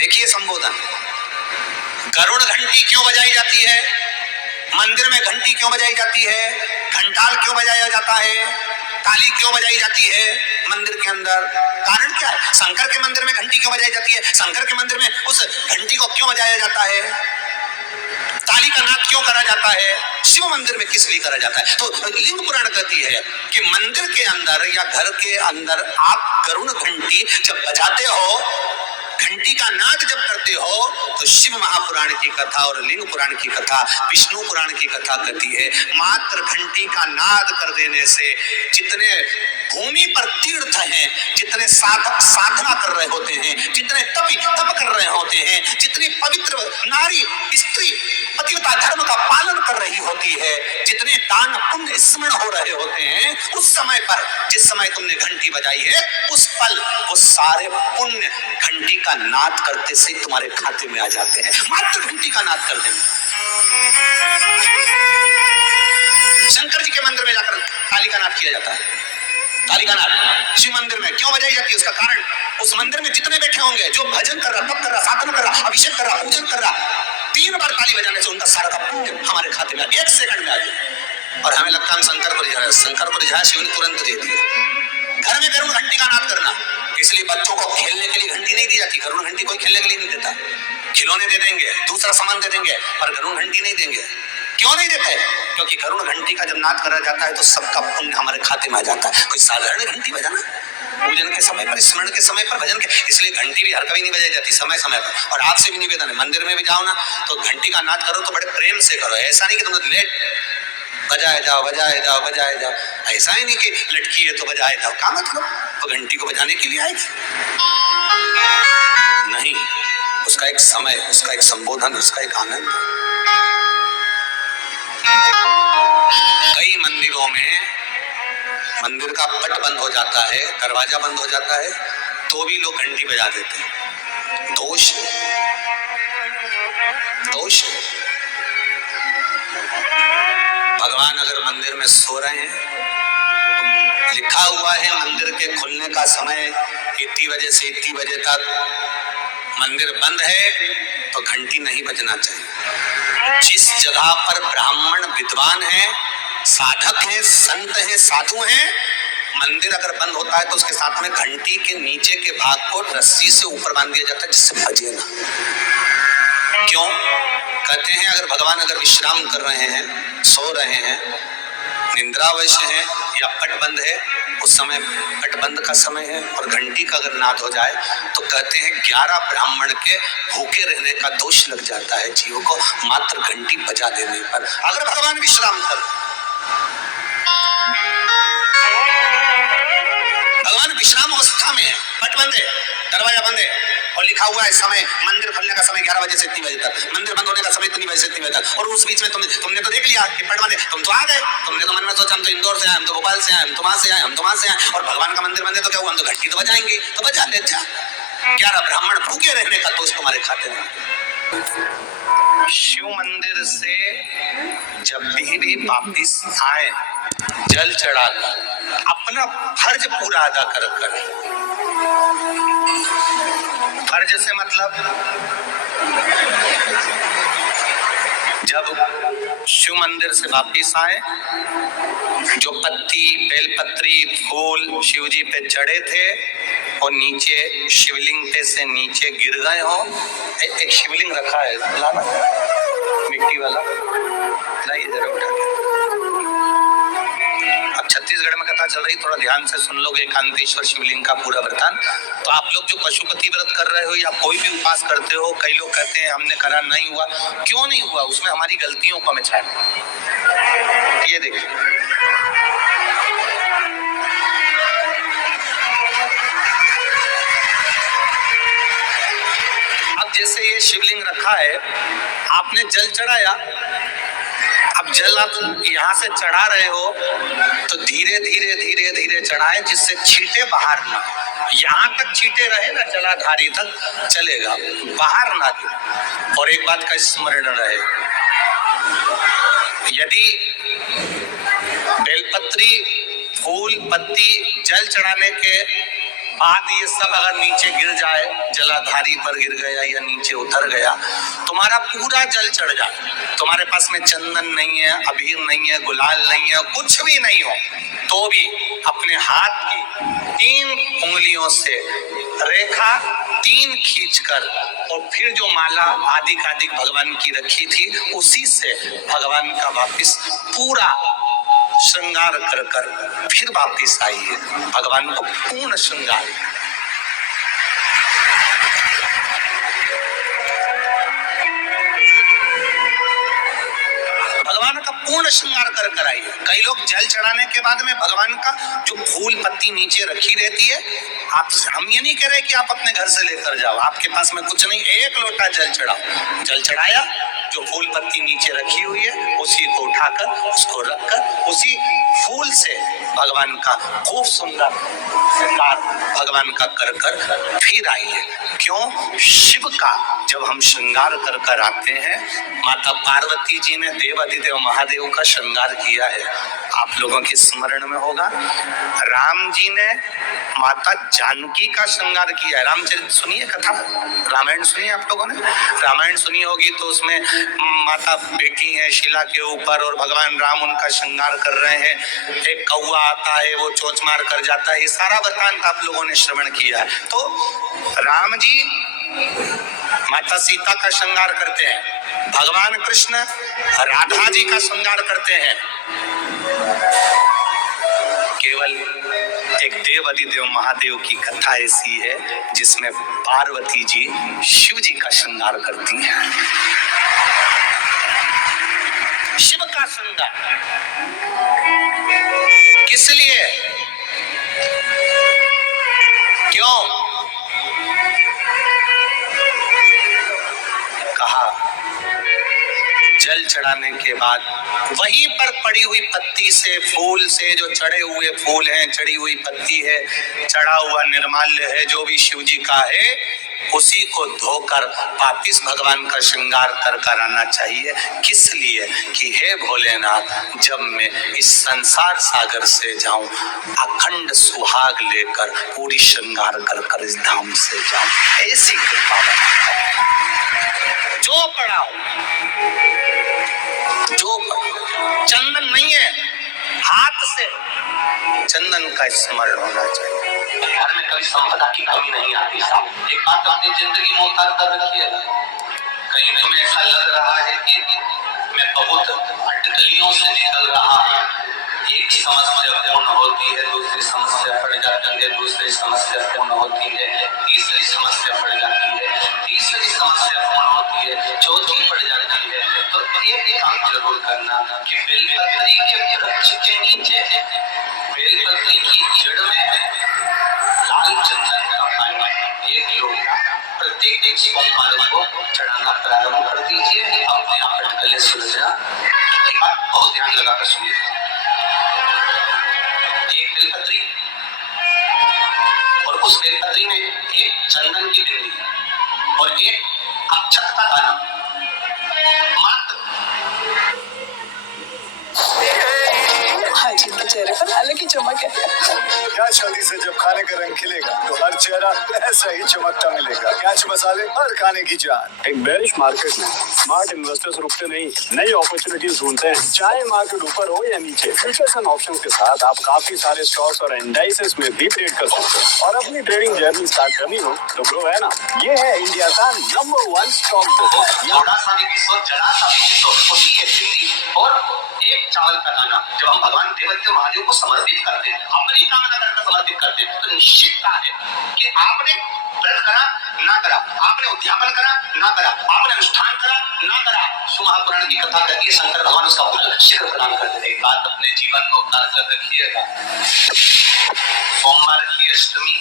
देखिए संबोधन, गरुड़ घंटी क्यों बजाई जाती है, मंदिर में घंटी क्यों बजाई जाती है, घंटाल क्यों बजाया जाता है, ताली क्यों बजाई जाती है मंदिर के अंदर, कारण क्या है? शंकर के मंदिर में घंटी क्यों बजाई जाती है, शंकर के मंदिर में उस घंटी को क्यों बजाया जाता है, ताली का नाद क्यों करा जाता है, शिव मंदिर में किस लिए करा जाता है? तो लिंग पुराण कहती है कि मंदिर के अंदर या घर के अंदर आप गरुड़ घंटी जब बजाते हो, घंटी का नाद जब करते हो, तो शिव महापुराण की कथा और लिंग पुराण की कथा, विष्णु पुराण की कथा कहती है मात्र घंटी का नाद कर देने से जितने भूमि पर तीर्थ हैं, जितने साधक साधना कर रहे होते हैं, जितने तप कर रहे होते हैं, जितनी पवित्र नारी स्त्री पतिव्रता धर्म का पालन कर रही होती है, जितने दान पुण्य स्मरण हो रहे होते हैं, उस समय पर जिस समय तुमने घंटी बजाई है, उस पल वो सारे पुण्य घंटी का नाद करते से तुम्हारे खाते में आ जाते हैं, मात्र घंटी का नाद कर देंगे। शंकर जी के मंदिर में जाकर ताली का नाद किया जाता है। ताली का नाद शिव मंदिर में क्यों बजाई जाती है? उसका कारण उस मंदिर में जितने बैठे होंगे, जो भजन कर रहा, तप कर रहा, साधना कर रहा, अभिषेक कर रहा, पूजन कर रहा, 3 बार ताली बजाने से उनका सारा का पुण्य हमारे खाते में 1 सेकंड में आ गया। और हमें लगता है शंकर को रिझाया, शंकर को रिझाया, शिव ने तुरंत दे दिया। घर में गरुड़ घंटी का नाद करना, इसलिए बच्चों को खेलने के लिए घंटी नहीं दी जाती। गरुड़ घंटी कोई खेलने के लिए नहीं देता, खिलौने दे देंगे, दूसरा सामान दे देंगे, पर गरुड़ घंटी नहीं देंगे। क्यों नहीं देते? क्योंकि गरुड़ घंटी का जब नाद करा जाता है तो सबका पुण्य हमारे खाते में आ जाता है। कोई साधारण घंटी बजाना पूजन के समय पर, स्मरण के समय पर, भजन के, इसलिए घंटी भी हर कभी नहीं बजाई जाती, समय समय पर। और आपसे भी निवेदन है, मंदिर में भी जाओ ना तो घंटी का नाद करो तो बड़े प्रेम से करो, ऐसा नहीं कि तुम लेट बजाए जाओ बजाए जाओ बजाए जाओ, ऐसा ही नहीं कि लटकी है तो बजाए जाओ। क्या मतलब? तो घंटी को बजाने के लिए आएगी नहीं, उसका एक समय, उसका एक संबोधन, उसका एक आनंद। कई मंदिरों में मंदिर का पट बंद हो जाता है, दरवाजा बंद हो जाता है, तो भी लोग घंटी बजा देते हैं। दोष दोष भगवान अगर मंदिर में सो रहे हैं, लिखा हुआ है मंदिर के खुलने का समय इतनी बजे से इतनी बजे तक, मंदिर बंद है तो घंटी नहीं बजना चाहिए। जिस जगह पर ब्राह्मण विद्वान है, साधक हैं, संत हैं, साधु हैं, मंदिर अगर बंद होता है तो उसके साथ में घंटी के नीचे के भाग को रस्सी से ऊपर बांध दिया जाता है जिससे बजे ना। क्यों? कहते हैं अगर भगवान अगर विश्राम कर रहे हैं, सो रहे हैं, निद्रावश हैं या पट बंद है, उस समय पट बंद का समय है और घंटी का अगर नाद हो जाए तो कहते हैं 11 ब्राह्मण के भूखे रहने का दोष लग जाता है जीव को, मात्र घंटी बजा देने पर, अगर भगवान विश्राम कर। भगवान विश्राम अवस्था में है, पट बंद है, दरवाजा बंद है और लिखा हुआ है समय, मंदिर खुलने का समय 11 बजे से 3 बजे तक, मंदिर बंद होने का समय 3 बजे से 3 बजे तक, और उस बीच में तुमने तो देख लिया कि पट बंद है, तुम तो आ गए, तुमने तो मन में सोचा हम तो इंदौर से आए, हम तो भोपाल से आए, हम तो वहां से आए, हम तो वहां से आए, और भगवान का मंदिर बंद है तो क्या हुआ, हम तो घंटी तो बजाएंगे, तो बजा ले। अच्छा, 11 ब्राह्मण भूखे रहने का दोष तुम्हारे खाते में। शिव मंदिर से जब भी वापिस आए, जल चढ़ाकर अपना फर्ज पूरा अदा कर। फर्ज से मतलब जब शिव मंदिर से वापिस आए, जो पत्ती, बेलपत्री, फूल शिव जी पे चढ़े थे और नीचे शिवलिंग पे से नीचे गिर गए हो, एक शिवलिंग रखा है लाना मिट्टी वाला, लाइए जरा उठा के। अब छत्तीसगढ़ में कथा चल रही, थोड़ा ध्यान से सुन लोगे एकांतेश्वर शिवलिंग का पूरा वृतांत। तो आप लोग जो पशुपति व्रत कर रहे हो या कोई भी उपास करते हो, कई लोग कहते हैं हमने करा नहीं हुआ, क्यों नहीं हुआ? उसमें हमारी गलतियों को हमें छांटना। ये देखिए, अब जैसे ये शिवलिंग रखा है, आपने जल चढ़ाया, अब जल आप यहाँ से चढ़ा रहे हो तो धीरे धीरे धीरे धीरे चढ़ाएं जिससे छींटे बाहर ना, यहाँ तक छींटे रहे ना, जलाधारी तक चलेगा, बाहर ना दे। और एक बात का स्मरण रहे, यदि बेलपत्री, फूल, पत्ती जल चढ़ाने के बाद ये सब अगर नीचे गिर जाए, जलाधारी पर गिर गया या नीचे उतर गया, तुम्हारा पूरा जल चढ़ जाए, तुम्हारे पास में चंदन नहीं है, अबीर नहीं है, गुलाल नहीं है, कुछ भी नहीं हो, तो भी अपने हाथ की 3 उंगलियों से रेखा 3 खींचकर और फिर जो माला आदिक भगवान की रखी थी उसी से भगवान का वापिस पूरा श्रृंगार कर कर फिर वापिस आई है, भगवान को पूर्ण श्रृंगार। भगवान का पूर्ण श्रृंगार कर कर आई है। कई लोग जल चढ़ाने के बाद में भगवान का जो फूल पत्ती नीचे रखी रहती है, हम ये नहीं कह रहे कि आप अपने घर से लेकर जाओ, आपके पास में कुछ नहीं, 1 लोटा जल चढ़ाओ, जल चढ़ाया, जो फूल पत्ती नीचे रखी हुई है उसी को उठाकर उसको रखकर उसी फूल से भगवान का खूब सुंदर श्रृंगार भगवान का कर कर फिर आई है। क्यों? शिव का जब हम श्रृंगार कर कर आते हैं, माता पार्वती जी ने देव अधिदेव महादेव का श्रृंगार किया है, आप लोगों के स्मरण में होगा। राम जी ने माता जानकी का श्रृंगार किया है। रामचरित सुनिए कथा, रामायण सुनिए, आप लोगों ने रामायण सुनी होगी, तो उसमें माता बैठी है शिला के ऊपर और भगवान राम उनका श्रृंगार कर रहे हैं, एक कौवा आता है वो चोंच मार कर जाता है, ये सारा वृत्तांत आप लोगों ने श्रवण किया है। तो राम जी माता सीता का श्रृंगार करते हैं, भगवान कृष्ण राधा जी का श्रृंगार करते हैं। केवल एक देव अधिदेव महादेव की कथा ऐसी है जिसमें पार्वती जी शिव जी का श्रृंगार करती हैं। शिव का श्रृंगार किस लिए? क्यों? कहा जल चढ़ाने के बाद वहीं पर पड़ी हुई पत्ती से, फूल से, जो चढ़े हुए फूल हैं, चढ़ी हुई पत्ती है, चढ़ा हुआ निर्माल्य है, जो भी शिव जी का है, उसी को धोकर वापिस भगवान का श्रृंगार कर कर आना चाहिए। किस लिए? कि हे भोलेनाथ, जब मैं इस संसार सागर से जाऊं, अखंड सुहाग लेकर पूरी श्रृंगार कर कर इस धाम से जाऊं, ऐसी कृपा जो पढ़ाओ, जो चंदन नहीं है, हाथ से चंदन का स्मरण होना चाहिए। घर में कभी संपदा की कमी नहीं आती साहब। एक बात अपनी जिंदगी में उतार कर रखिएगा। कहीं तुम्हें ऐसा लग रहा है कि मैं बहुत अटकलियों से निकल रहा हूँ, एक समस्या पूर्ण होती है, दूसरी समस्या पड़ जाती है, दूसरी समस्या पूर्ण होती है, तीसरी समस्या पड़ जाती है, तीसरी समस्या पूर्ण होती है, चौथी पड़ जाती है। तो एक काम जरूर करना कि बेलपत्री के वृक्ष के नीचे, बेलपत्री की जड़ में लाल चंदन का पानी 1 लोटा प्रत्येक सोमवार को चढ़ाना प्रारंभ कर दीजिए। अपने आप अटकलें सुलझना। एक बात बहुत ध्यान लगाकर सुनिए, 1 बेलपत्री और उस बेलपत्री में 1 चंदन की बिंदी और 1 अक्षत का दाना मात्र। हाजी के चेहरे पर अलग ही चमक है। क्या शादी से जब खाने का रंग खिलेगा तो हर चेहरा ऐसा ही चमकता मिलेगा। कैच मसाले हर खाने की जान। एक बेरिश मार्केट में स्मार्ट इन्वेस्टर्स रुकते नहीं, नई अपॉर्चुनिटीज ढूंढते हैं। चाहे मार्केट ऊपर हो या नीचे, फ्यूचर्स एंड ऑप्शंस के साथ आप काफी सारे स्टॉक्स और इंडाइसेस में भी ट्रेड कर सकते हैं। और अपनी ट्रेडिंग जर्नी स्टार्ट करनी हो तो ब्रो है ना, ये है इंडिया का नंबर 1 स्टॉक ब्रोकर। थोड़ा सा भी किस्मत, जरा सा भी किस्मत, और ये बिंदी और 1 चावल का दाना जब हम भगवान देवत्व महादेव को समर्पित करते हैं, अपनी कामना करके समर्पित करते हैं, तो निश्चित है कि आपने व्रत करा ना करा, आपने उद्यापन करा ना करा, आपने अनुष्ठान करा ना करा, महापुराण की कथा करती है, शंकर भगवान उसका फल शीघ्र प्रदान करते हैं। एक बात अपने जीवन में उतार कर रखिएगा, सोमवार की अष्टमी